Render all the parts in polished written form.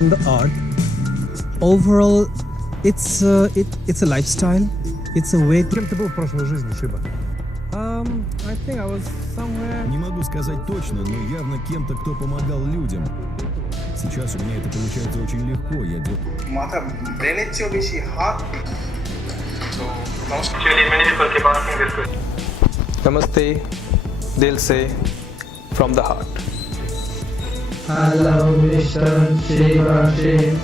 on the earth. Overall, it's a lifestyle. It's a way to. Кем ты был в прошлой жизни, Шиба? I think I was somewhere. Не могу сказать точно, но явно кем-то, кто помогал людям. Сейчас у меня это получается очень легко. Я делаю. মাথা ব্রেনের চেয়েও বেশি হাত Actually, many people keep asking this question. Namaste, they'll say from the heart. Hello, Mr. Shibashis.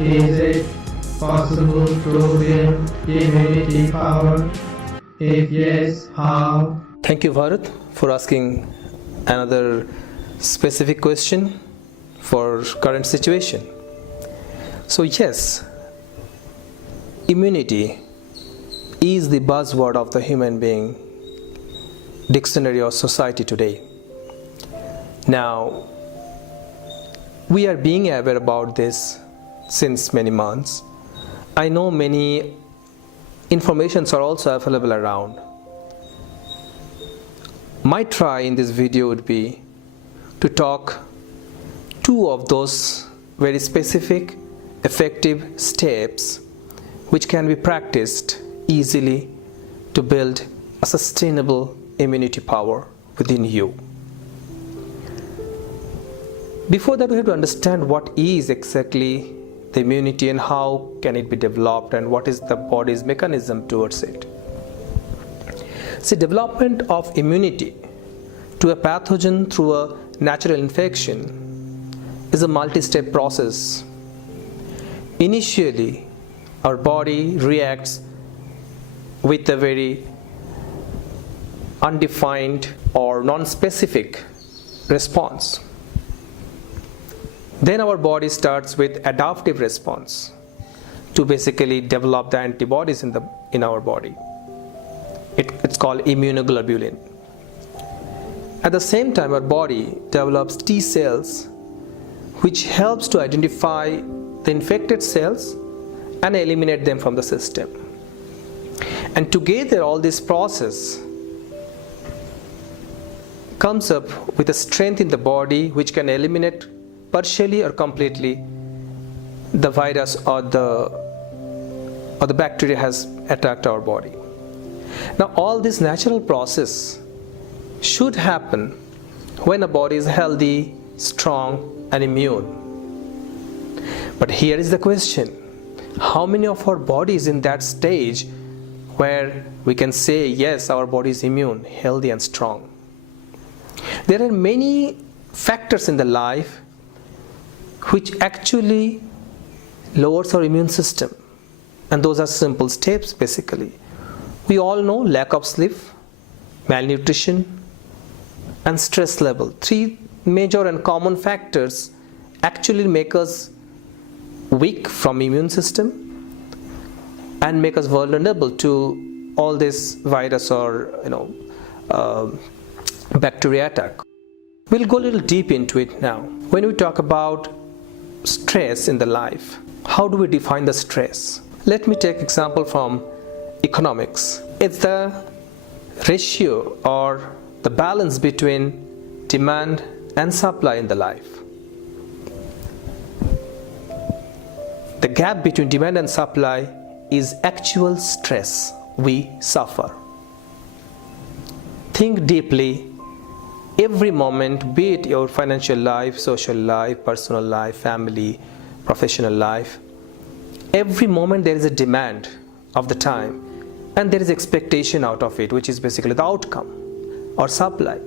Is it possible to build immunity power? If yes, how? Thank you, Bharat, for asking another specific question for current situation. So yes, immunity is the buzzword of the human being dictionary or society today. Now, we are being aware about this since many months. I know many informations are also available around. My try in this video would be to talk two of those very specific, effective steps which can be practiced easily to build a sustainable immunity power within you. Before that, we have to understand what is exactly the immunity and how can it be developed and what is the body's mechanism towards it. See, development of immunity to a pathogen through a natural infection is a multi-step process. Initially, our body reacts with a very undefined or non-specific response. Then our body starts with adaptive response to basically develop the antibodies in our body. It's called immunoglobulin. At the same time, our body develops T cells, which helps to identify the infected cells and eliminate them from the system. And together, all this process comes up with a strength in the body which can eliminate partially or completely the virus or the bacteria has attacked our body. Now, all this natural process should happen when a body is healthy, strong, and immune. But here is the question: how many of our body is in that stage where we can say, yes, our body is immune, healthy, and strong? There are many factors in the life which actually lowers our immune system, and those are simple steps basically. We all know lack of sleep, malnutrition, and stress level. Three major and common factors actually make us weak from immune system and make us vulnerable to all this virus or bacteria attack. We'll go a little deep into it now. When we talk about stress in the life, how do we define the stress? Let me take example from economics. It's the ratio or the balance between demand and supply in the life. The gap between demand and supply is actual stress we suffer. Think deeply. Every moment, be it your financial life, social life, personal life, family, professional life, every moment there is a demand of the time and there is expectation out of it, which is basically the outcome or supply.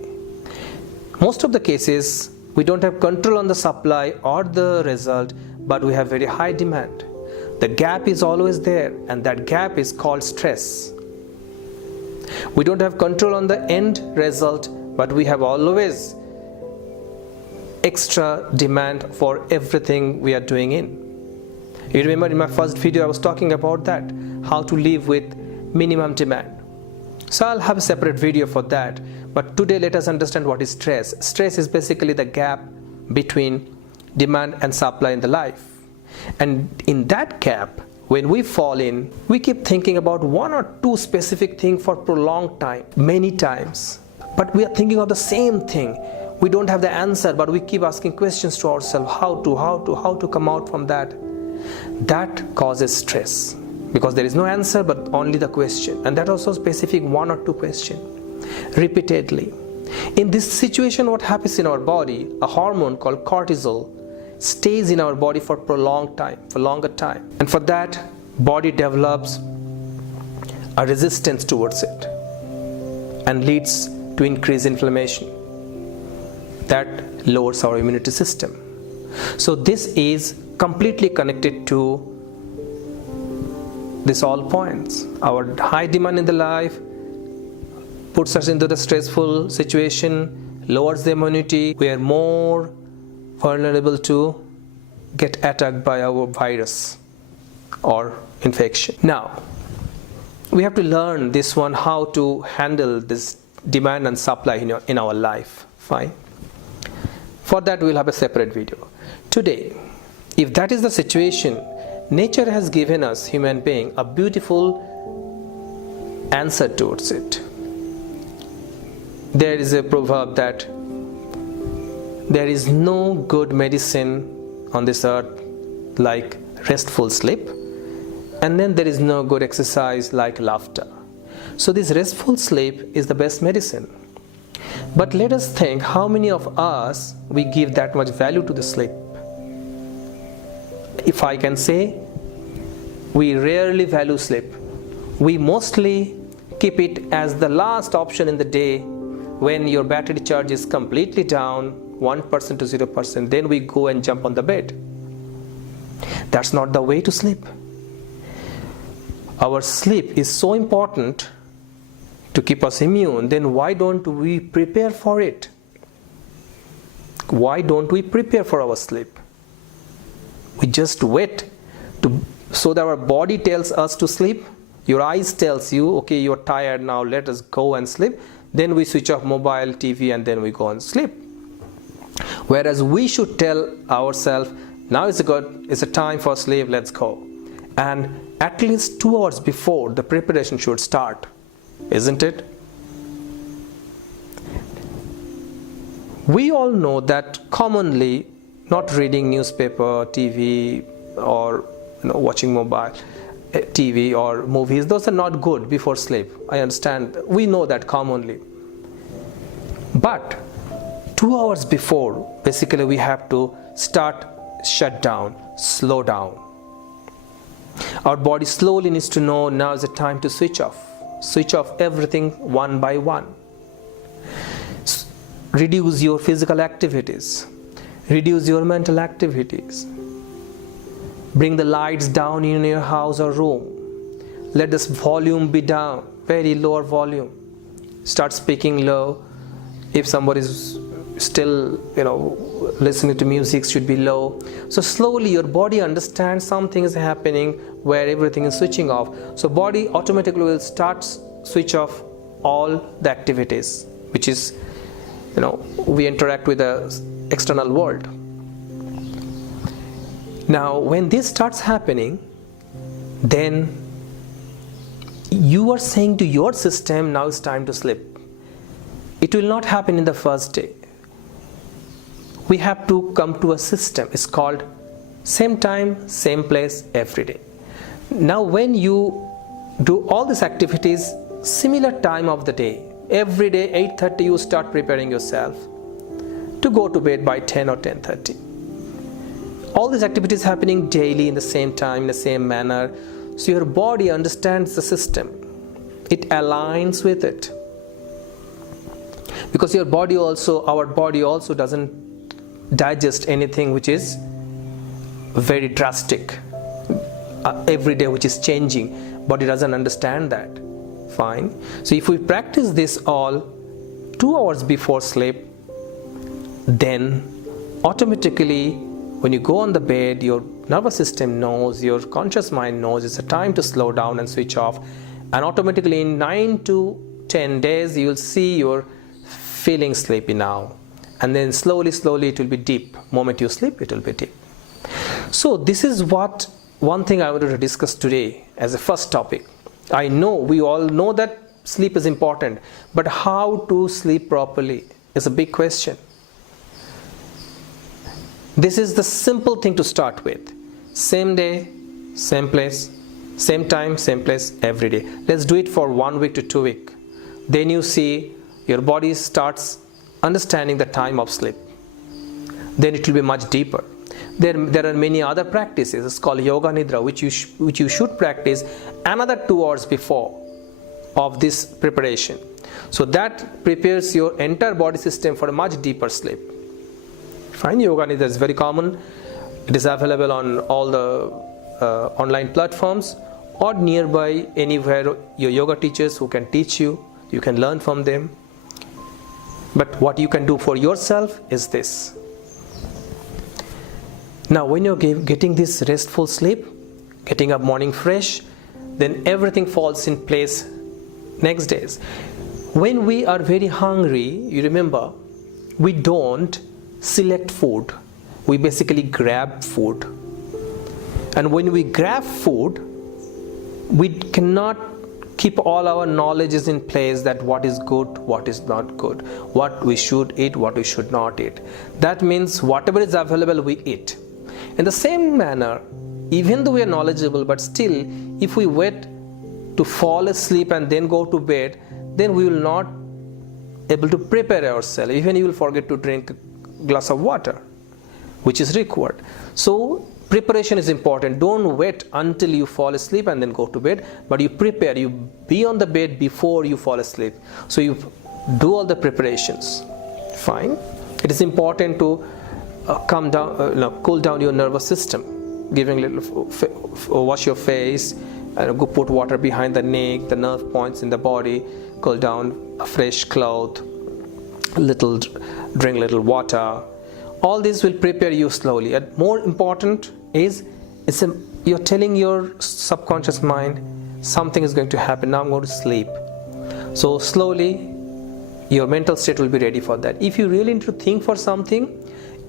Most of the cases, we don't have control on the supply or the result, but we have very high demand. The gap is always there, and that gap is called stress. We don't have control on the end result, but we have always extra demand for everything we are doing in. You remember in my first video I was talking about that, how to live with minimum demand. So I'll have a separate video for that, but today let us understand what is stress. Stress is basically the gap between demand and supply in the life. And in that gap, when we fall in, we keep thinking about one or two specific things for prolonged time, many times. But we are thinking of the same thing We don't have the answer, but we keep asking questions to ourselves, how to come out from that. That causes stress, because there is no answer but only the question, and that also specific one or two questions repeatedly. In this situation, what happens in our body, a hormone called cortisol stays in our body for longer time, and for that body develops a resistance towards it and leads to increased inflammation. That lowers our immunity system. So this is completely connected to these all points. Our high demand in the life puts us into the stressful situation, lowers the immunity. We are more vulnerable to get attacked by our virus or infection. Now, we have to learn this one, how to handle this demand and supply in our life. Fine. For that, we'll have a separate video. Today, if that is the situation, nature has given us, human being, a beautiful answer towards it. There is a proverb that there is no good medicine on this earth like restful sleep, and then there is no good exercise like laughter. So this restful sleep is the best medicine. But let us think, how many of us we give that much value to the sleep? If I can say, we rarely value sleep. We mostly keep it as the last option in the day when your battery charge is completely down, 1% to 0%, then we go and jump on the bed. That's not the way to sleep. Our sleep is so important to keep us immune, then why don't we prepare for it? Why don't we prepare for our sleep? We just wait so that our body tells us to sleep. Your eyes tells you, okay, you're tired now, let us go and sleep. Then we switch off mobile, TV, and then we go and sleep. Whereas we should tell ourselves, now it's a time for sleep, let's go. And at least 2 hours before, the preparation should start, isn't it? We all know that commonly not reading newspaper, TV, or watching mobile, TV or movies, those are not good before sleep. I understand. We know that commonly. But 2 hours before, basically we have to shut down, slow down. Our body slowly needs to know now is the time to switch off. Switch off everything one by one. Reduce your physical activities. Reduce your mental activities. Bring the lights down in your house or room. Let this volume be down, very lower volume. Start speaking low. If somebody is still, listening to music, should be low. So slowly your body understands something is happening where everything is switching off. So body automatically will start switch off all the activities, which is, we interact with the external world. Now, when this starts happening, then you are saying to your system, now it's time to sleep. It will not happen in the first day. We have to come to a system. It's called same time, same place, every day. Now, when you do all these activities, similar time of the day, every day 8:30 you start preparing yourself to go to bed by 10 or 10:30. All these activities happening daily in the same time, in the same manner. So your body understands the system. It aligns with it. Because our body also doesn't digest anything which is very drastic. Every day which is changing. Body doesn't understand that. Fine. So if we practice this all 2 hours before sleep, then automatically when you go on the bed, your nervous system knows, your conscious mind knows it's a time to slow down and switch off. And automatically in 9 to 10 days, you will see you're feeling sleepy now. And then slowly it will be deep. Moment you sleep, it will be deep. So this is one thing I wanted to discuss today as a first topic. I know we all know that sleep is important, but how to sleep properly is a big question. This is the simple thing to start with. Same day, same place, same time, same place, every day. Let's do it for 1 week to 2 weeks. Then you see your body starts understanding the time of sleep. Then it will be much deeper. There are many other practices. It's called yoga nidra, which you should practice another 2 hours before of this preparation. So that prepares your entire body system for a much deeper sleep. Fine, yoga nidra is very common. It is available on all the online platforms or nearby anywhere your yoga teachers who can teach you. You can learn from them. But what you can do for yourself is this. Now when you're getting this restful sleep, getting up morning fresh, then everything falls in place next days. When we are very hungry, you remember, we don't select food. We basically grab food. And when we grab food, we cannot keep all our knowledges in place that what is good, what is not good, what we should eat, what we should not eat. That means whatever is available, we eat. In the same manner, even though we are knowledgeable, but still, if we wait to fall asleep and then go to bed, then we will not able to prepare ourselves. Even you will forget to drink a glass of water, which is required. So preparation is important. Don't wait until you fall asleep and then go to bed, but you prepare. You be on the bed before you fall asleep. So you do all the preparations. Fine. It is important to cool down your nervous system, giving a little wash your face, go put water behind the neck, the nerve points in the body, cool down, a fresh cloth, drink little water. All this will prepare you slowly. And more important is you're telling your subconscious mind something is going to happen. Now I'm going to sleep. So slowly your mental state will be ready for that. If you really need to think for something,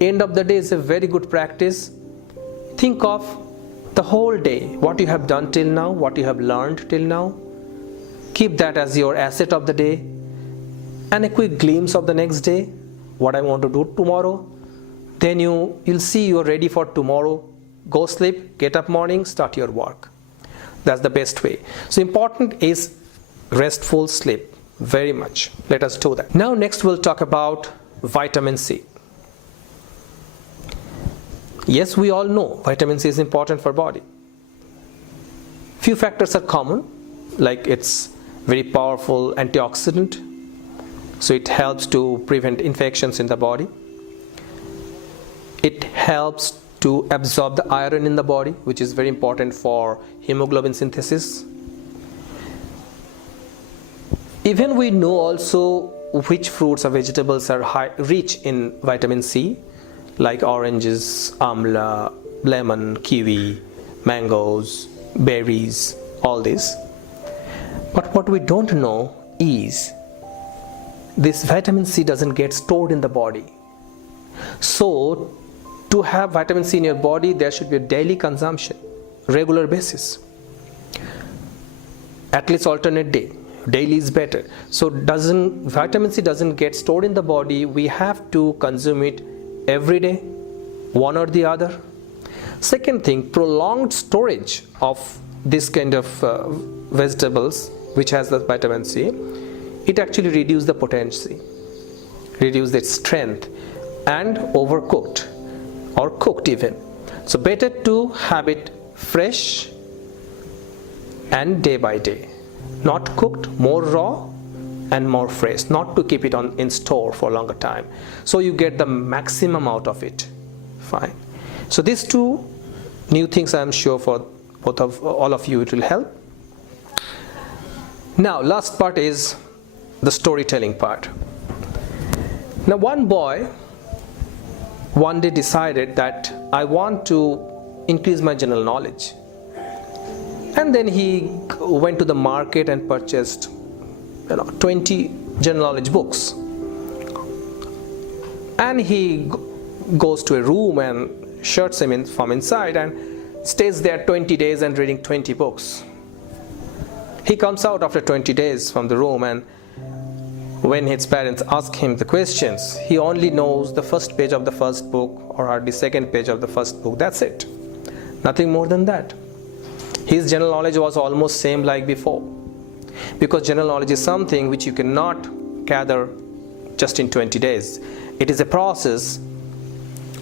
end of the day is a very good practice. Think of the whole day, what you have done till now, what you have learned till now. Keep that as your asset of the day, and a quick glimpse of the next day, what I want to do tomorrow. Then you'll see you're ready for tomorrow. Go sleep, get up morning, start your work. That's the best way. So important is restful sleep, very much. Let us do that. Now next we'll talk about vitamin C. Yes, we all know vitamin C is important for body. Few factors are common, like it's very powerful antioxidant, so it helps to prevent infections in the body. It helps to absorb the iron in the body, which is very important for hemoglobin synthesis. Even we know also which fruits or vegetables are rich in vitamin C, like oranges, amla, lemon, kiwi, mangoes, berries, all this. But what we don't know is this vitamin C doesn't get stored in the body. So to have vitamin C in your body, there should be a daily consumption, regular basis. At least alternate day. Daily is better. So vitamin C doesn't get stored in the body. We have to consume it every day, one or the other. Second thing, prolonged storage of this kind of vegetables which has the vitamin C, it actually reduces the potency, reduces its strength, and overcooked or cooked even. So better to have it fresh and day by day, not cooked, more raw and more fresh, not to keep it in store for a longer time, so you get the maximum out of it. Fine. So these two new things, I am sure for all of you it will help. Now last part is the storytelling part. Now one boy one day decided that I want to increase my general knowledge, and then he went to the market and purchased 20 general knowledge books, and he goes to a room and shuts him in from inside and stays there 20 days and reading 20 books. He comes out after 20 days from the room and when his parents ask him the questions, he only knows the first page of the first book or hardly second page of the first book. That's it. Nothing more than that. His general knowledge was almost same like before. Because general knowledge is something which you cannot gather just in 20 days. It is a process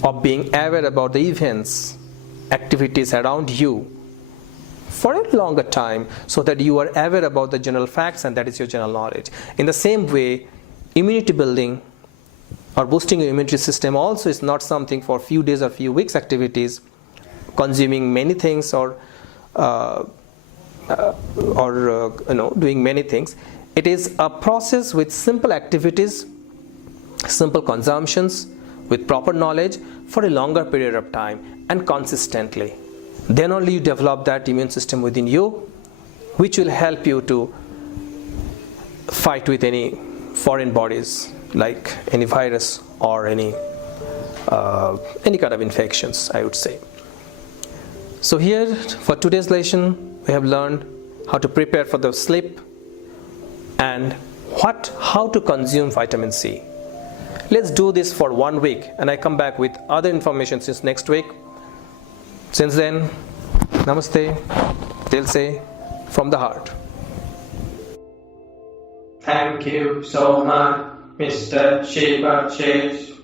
of being aware about the events, activities around you for a longer time, so that you are aware about the general facts, and that is your general knowledge. In the same way, immunity building or boosting your immunity system also is not something for few days or few weeks activities, consuming many things or doing many things. It is a process with simple activities, simple consumptions, with proper knowledge for a longer period of time and consistently. Then only you develop that immune system within you, which will help you to fight with any foreign bodies like any virus or any kind of infections, I would say. So here for today's lesson, we have learned how to prepare for the sleep and how to consume vitamin C. Let's do this for 1 week, and I come back with other information since next week. Since then, namaste, they'll say from the heart. Thank you so much, Mr. Shibashis.